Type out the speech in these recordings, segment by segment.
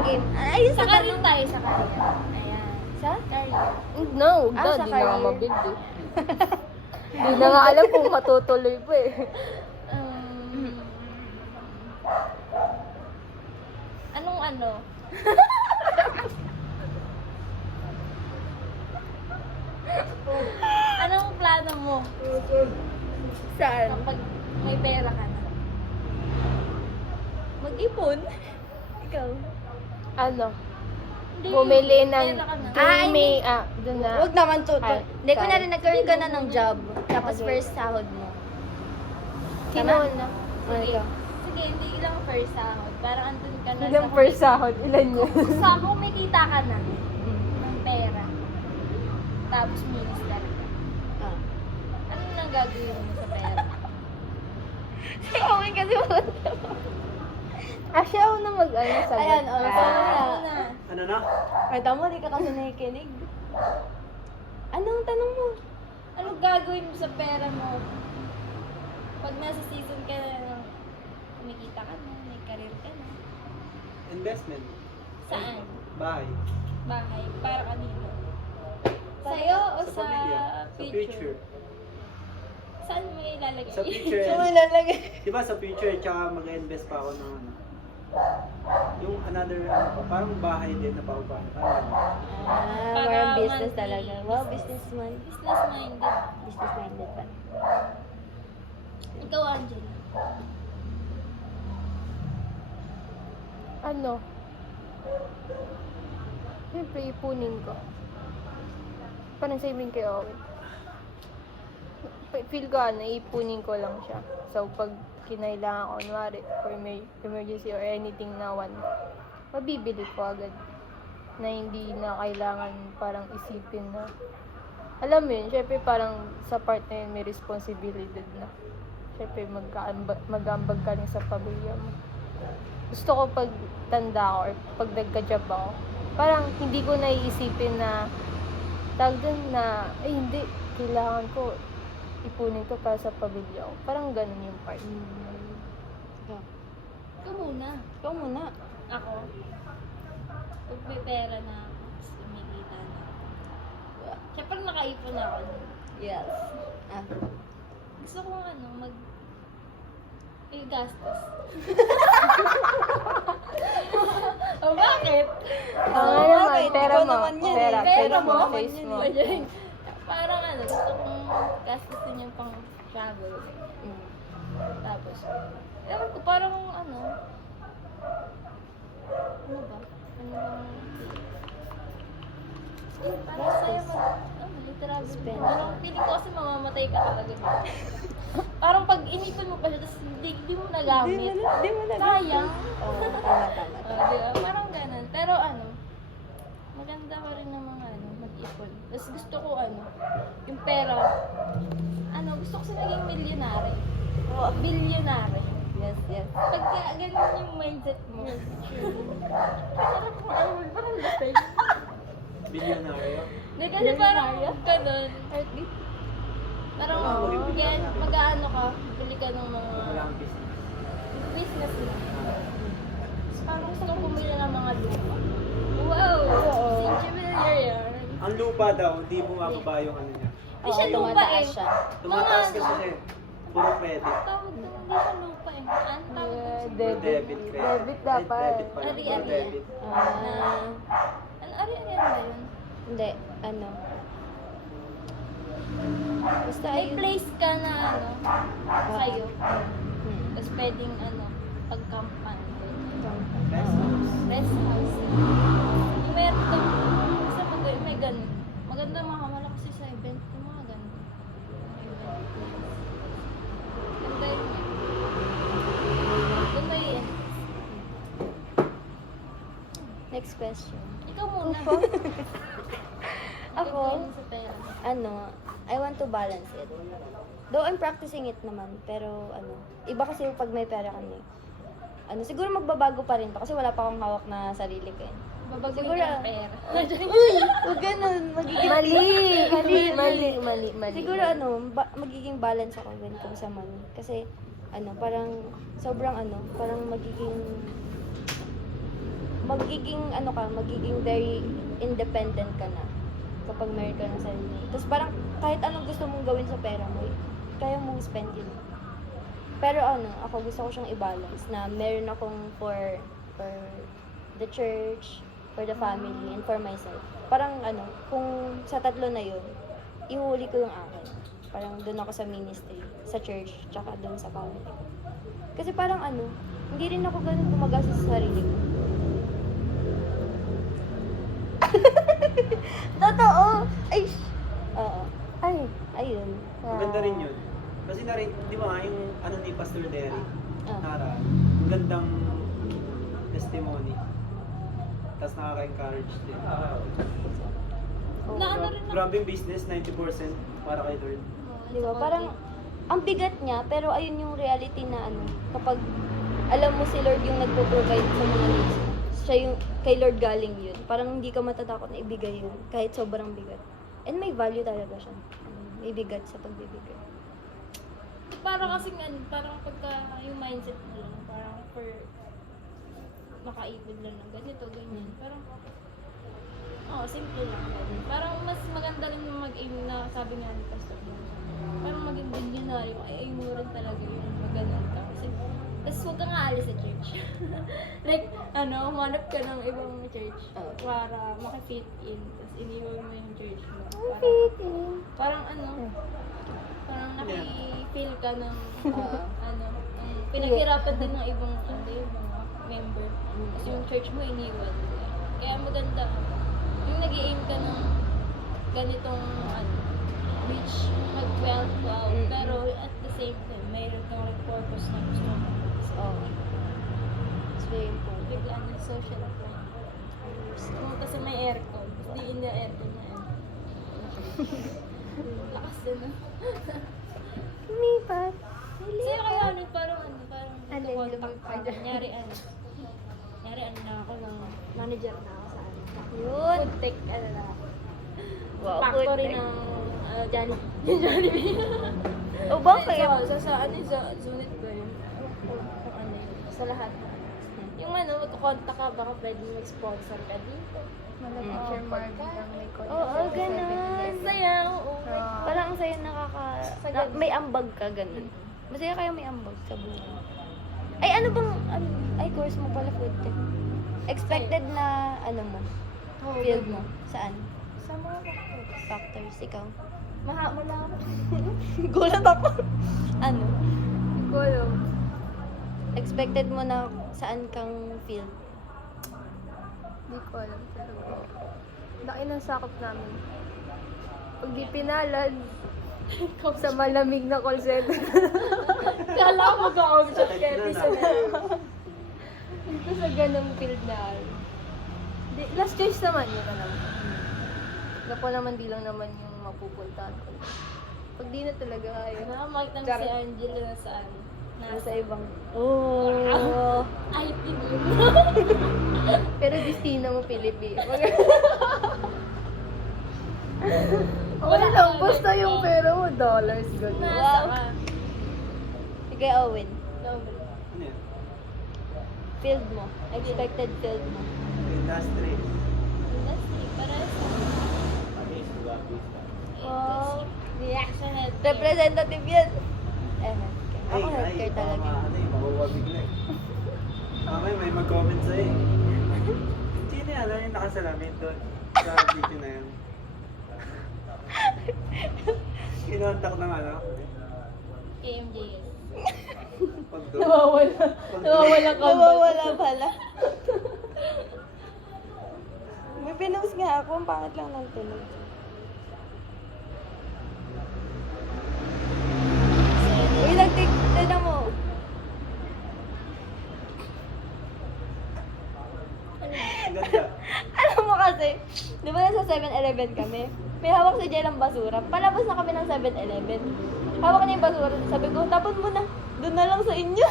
Game. Ayun Sa career tayo, sa career. Ayan. Sa? Career. No, Ah, sa di na nga career. mabuild eh. Di na nga alam kung matutuloy pa eh. Anong ano? Anong plano mo Saan? kapag may pera ka na? Mag-ipon. Ikaw. Ano? Hindi, Bumili ng pera ka na. gaming, dun na. Huwag naman to. Ay, Hindi, sorry. kunwari nagkaroon ka na ng job. Tapos Okay. first sahod mo. Sino na? Sige. Sige, hindi ilang first sahod. Parang andun ka na Ilang first sahod? Ilan yun? Sa kung may kita ka na ng pera. Tapos minister ka. Ah. Ano nang gagawin mo sa pera? Okay kasi Siya ako na mag-ano sagot. Ayan, oh, Ano na? Ano na? Ay, tama, di ka kasi nakikinig. Anong tanong mo? Ano gagawin mo sa pera mo? Pag nasa season ka na, kumikita ka na, may career ka na. Investment. Saan? Bahay. Bahay? Para kanino? Sa'yo o sa pamilya. Sa future. Saan mo ilalagay? Sa future. Saan mo ilalagay? Diba sa future, tsaka mag-invest pa ako ng ano. Yung another, ano pa, parang bahay din na paupahan. Parang ano. Ah, Para parang business monthly. talaga. Wow, businessman. Business-minded. Business-minded pa. Ikaw, Angela. Ano? Siyempre, ipunin ko. Parang saving kay Owen. Feel ko ipunin ko lang siya. So, pag kinailangan ko, kunwari, for may emergency or anything na mabibili ko agad. Na hindi na kailangan parang isipin na, alam mo yun, syempre parang sa part na yun may responsibilidad na. Syempre mag-ambag ka rin sa pamilya mo. Gusto ko pag tanda ko or pag nagka-job ako, parang hindi ko naiisipin na tawag dun na, ay hindi, kailangan ko ipunin ko para sa pamilya ko. Parang ganun yung part. Ikaw muna. Ikaw muna. Ako. Pag may pera na ako, tapos kumikita na ako. Siyempre nakaipon ako. Yes. Ah. Gusto ko gastos. O bakit? Naman, bakit? pera Ikaw mo. naman yan Pera, eh. Pera face mo? mo, face mo. Parang gusto kong gastusin yung pang travel. Mm. Tapos, ewan ko, parang ano ba? Parang saya travel. Spend. Parang feeling ko kasi mamamatay ka talaga. Parang pag inipon mo pa siya, tapos hindi mo nagamit. Di mo na. Sayang. Oo, tama. Diba? Parang ganun. Pero maganda pa rin ng mga mag-ipon. Tapos gusto ko yung pera, gusto ko sa naging milyonary. O, bilyonary. Yes. Pagka ganun yung mindset mo. Parang lasing. Bilyonaryo. Hindi kasi parang ganun. Parang mag-aano ka, bili ka ng mga Wala akong business. business na. Tapos parang gusto kong bumili ng mga lupa. Wow! Sinjimilliar yan. Ang lupa daw, hindi bumababa yung ano niya. Hindi siya lupa tumataas eh. siya. Tumataas kasi siya eh. Puro credit. Tawag doon, hindi siya lupa eh. Ang tawag doon sa Puro debit, credit. Debit dapat. Ay, debit pala. Ari, Puro ari. debit. Ah, Ano ba yun? hindi. Ano? Basta May ayun. place ka na sa'yo. Hmm. Tapos pwedeng pagkampan. Best house. Rest house. Yung meron ka, sa pag may ganun. Maganda makamala kasi sa event. Yung mga ganun. Event place. Ganda yun eh. Ganda yun. Next question. Ikaw muna. Ako? Gagawin sa pera. I want to balance it. Though I'm practicing it naman, pero iba kasi yung pag may pera ka na eh. Siguro magbabago pa rin to kasi wala pa akong hawak na sarili ko eh. Babaguhin Siguro, ka ng pera. Huwag ganun, magiging... Mali. Siguro magiging balance ako when it comes sa money. Kasi, parang, sobrang parang magiging magiging very independent ka na kapag meron ka ng sarili. Tapos parang kahit anong gusto mong gawin sa pera mo, kaya mong spend yun. Pero ako gusto ko siyang i-balance na meron akong for the church, for the family, and for myself. Parang kung sa tatlo na yun, ihuli ko yung akin. Parang doon ako sa ministry, sa church, tsaka doon sa family. Kasi parang hindi rin ako ganun gumagastos sa sarili ko. Totoo! Ay! Oo. Ay, Ayun. Maganda rin yun. Kasi di ba yung ni Pastor Derry, Ah. Nara, gandang testimony. Tapos nakaka-encourage din. Oo. Na ano rin Grabe yung business, 90% para kay Lord. Di ba? Parang, ang bigat niya, pero ayun yung reality na kapag alam mo si Lord yung nagpo-provide sa mga needs mo, siya yung, kay Lord galing yun. Parang hindi ka matatakot na ibigay yun, kahit sobrang bigat. And may value talaga siya. May bigat sa pagbibigay. Parang kasing parang pagka yung mindset mo lang, parang for makaipon lang ng ganito, ganyan. Parang, simple lang. Ganyan. Parang mas maganda rin mag-aim na, sabi nga ni Pastor John, parang maging billionaire, ay mo rin talaga yung maganon ka. Kasi, tapos huwag kang aalis sa church. Like, humanap ka ng ibang church para makifit in. Tapos iniwan mo yung church mo. Parang parang naki-feel ka ng pinaghirapan din ng ibang yung mga member. Kasi yung church mo iniwan. Kaya maganda yung nag-i-aim ka ng ganitong reach, mag-wealth, pero at the same time, mayroon kang purpose na gusto mo. Oo. It's very important. Bigla social life. Kasi may aircon. Tapos di in the aircon na yan. Lakas din lumipat. Kasi kaya parang Alin, contact ka. lumipad. Kunyari na ako ng manager na ako sa Yun. food tech, na ako. Wow, Factory good. ng Jollibee. O bakit? Sa Zunit ba yun? Kung yun. Sa lahat. Yung magkakontak ka, baka pwede mag-sponsor ka dito. Malapit siya Marvin ang may contact. Oo, sa ganun. 7-Eleven. Saya, oo. Parang ang saya may ambag ka, ganun. Masaya kaya may ambag sa buhay. Ay, course mo pala food tech. Expected na, mo, field mo. Saan? Sa mga Factors, ikaw. wala ako. Gulat ako. Hindi ko alam. Expected mo na saan kang field? Hindi ko alam talaga. Laki ng sakop namin. Pag di pinalad, sa malamig na call center. Kala ko mag-object kaya di sa Dito sa ganang field na last choice naman yun alam. Na po naman di lang naman yung mapupuntahan ko. Pag di na talaga kaya. Nakamakita mo si Angelo na saan? Nasa ibang... Oh! IT mo. Pero destino mo Pilipino. Okay Wala lang, ka, basta like, yung pera mo, dollars, ganun. Nasa ka. Ikaw, Owen. Doble. Ano yan? Field mo. Expected field mo. Industry. Industry, parehas. Oh. Yeah, sa healthcare. Representative yan. Healthcare. Ako Ay, healthcare talaga. Makuha bigla eh. Mamaya may mag-comment sa'yo eh. Sino yan? Ano yung nakasalamin doon? Sa video na yan. Kinontak ng KMJS. Pag doon. Nawawala. Nawawala ka ba? Nawawala pala. May pinost nga ako. Ang pangit lang ng tunog. Uy, nagtignan mo. Ang ganda. Alam mo kasi, di ba nasa 7-Eleven kami? May hawak si Jel ang basura. Palabas na kami ng 7-Eleven. Hawak niya yung basura. Sabi ko, tapon mo na. Doon na lang sa inyo.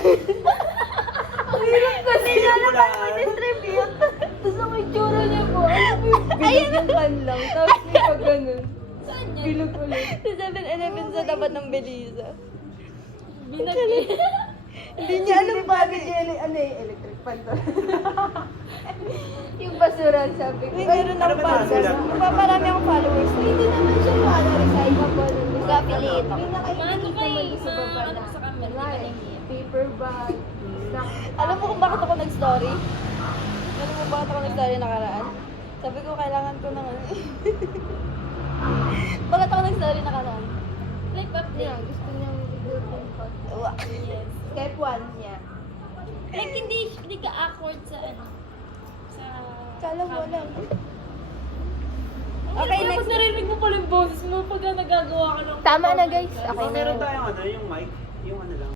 Ang hirap kasi Hindi na mo lang lang. distribute. Tapos ang itsura niya po, alam mo yung bilog yung kan lang. Tapos may pag ganun. Saan yan? Bilog ulit. Sa 7-Eleven sa tapat ng Belisa. Binagay. Hindi niya alam ba? Jelly, electric fan to. Yung basuran, sabi ko. May meron Ano akong ba followers. sila? Paparami akong followers. Hindi naman siya ano, recyclable. Nag-affiliate ako. Maano Pinaka-inis kayo, naman sa baba maano na. sa camera, di ka Kunwari, nahihiya. paper bag, snack. Alam mo kung bakit ako nag-story? Alam mo bakit ako nag-story nakaraan? Sabi ko, kailangan ko ng ano. Bakit ako nag-story nakaraan? Life update. Yan, gusto niyang i-build yung podcast. Uwa. Yes. Step 1 niya. Like, hindi ka awkward sa ano. Sa... Kala mo lang. Okay, Okay, next. next. Narinig mo pala yung boses mo pag nagagawa ka ng... Tama na guys. Okay, Okay na. meron tayong ano, yung mic, yung ano lang.